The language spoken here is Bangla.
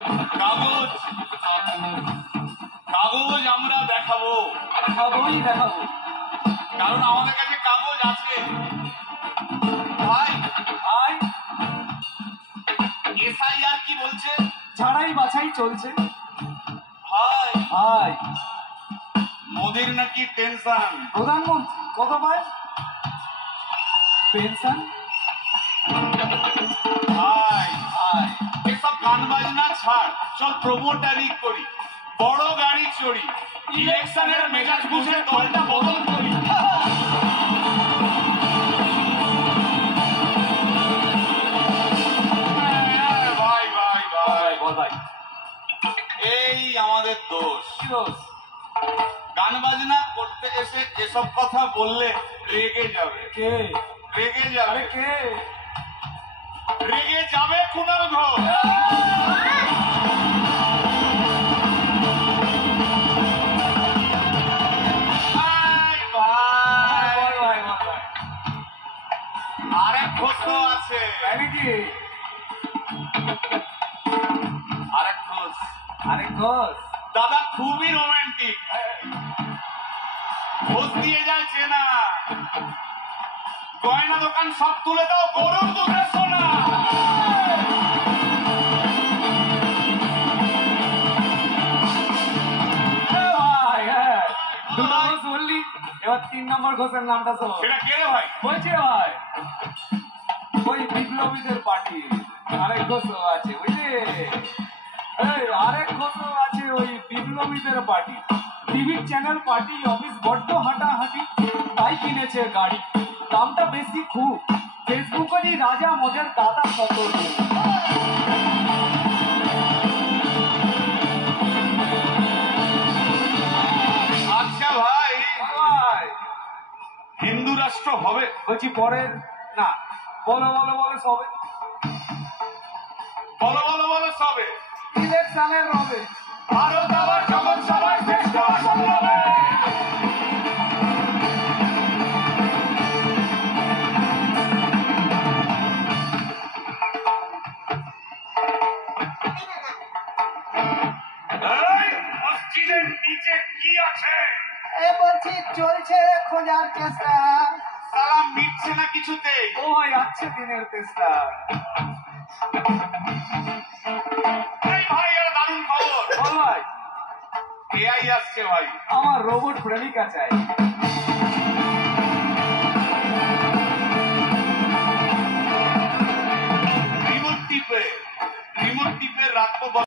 কাগজ কাগজ আমরা দেখাবো, দেখাবো, কারণ আমাদের কাছে কাগজ আছে। ভাই ভাই এসআইআর কি বলছে? ছাড়াই বাছাই চলছে। ভাই ভাই মোদির নাকি টেনশন। প্রধানমন্ত্রী কত পায় পেনশন? ভাই ভাই এসব গান বাজনা ছাড়, চল প্রমোটারি করি, বড় গাড়ি চড়ি, ইলেকশনের মেজাজ বুঝে দলটা বদল করি। ভাই ভাই ভাই বল ভাই, এই আমাদের দোষ। কি দোষ? গান বাজনা করতে এসে এসব কথা বললে রেগে যাবে, কে? রেগে যাবে, আরে কে? রেগে যাবে কুণাল ঘোষ। ভাই ভাই বল ভাই, বল ভাই। আরেক ঘোষ তো আছে, তাই নাকি? আরেক ঘোষ। আরে ঘোষ দাদা খুবই রোমান্টিক, ঘোষ দিয়ে যায় চেনা, গয়না দোকান সব তুলে দাও, গরুর দুধের সোনা। ভাই, হ্যাঁ দুটো ঘোষ বললি, এবার 3 নম্বর ঘোষের নামটা শোন। সেটা কে রে ভাই? বলছি ভাই, ওই বিপ্লবীদের পার্টি আরেক ঘোষ আছে বুঝলি? এই আরেক ঘোষ আছে ওই বিপ্লবীদের party. TV channel party office বড্ড হাঁটাহাঁটি, তাই কিনেছে গাড়ি, দামটা বেশি খুব, ফেসবুকেরই রাজা মদের দাদা কত। আচ্ছা ভাই, ভাই হিন্দু রাষ্ট্র হবে? বলছি পরের না, বলো বলো বলো সবে, বলো বলো বলো সবে। ইলেকশনের হবে, ভারত আবার যখন সবাই শ্রেষ্ঠ আসন হবে। এই মসজিদের নিচে কি আছে? এ বলছি চলছে খোঁজার চেষ্টা। সালাম মিটছে না কিছুতেই। ও ভাই আছে দিনের চেষ্টা। এই ভাই এর দারুণ খবর, বল ভাই, এআই আসছে ভাই। আমার রোবট প্রেমিকা চাই।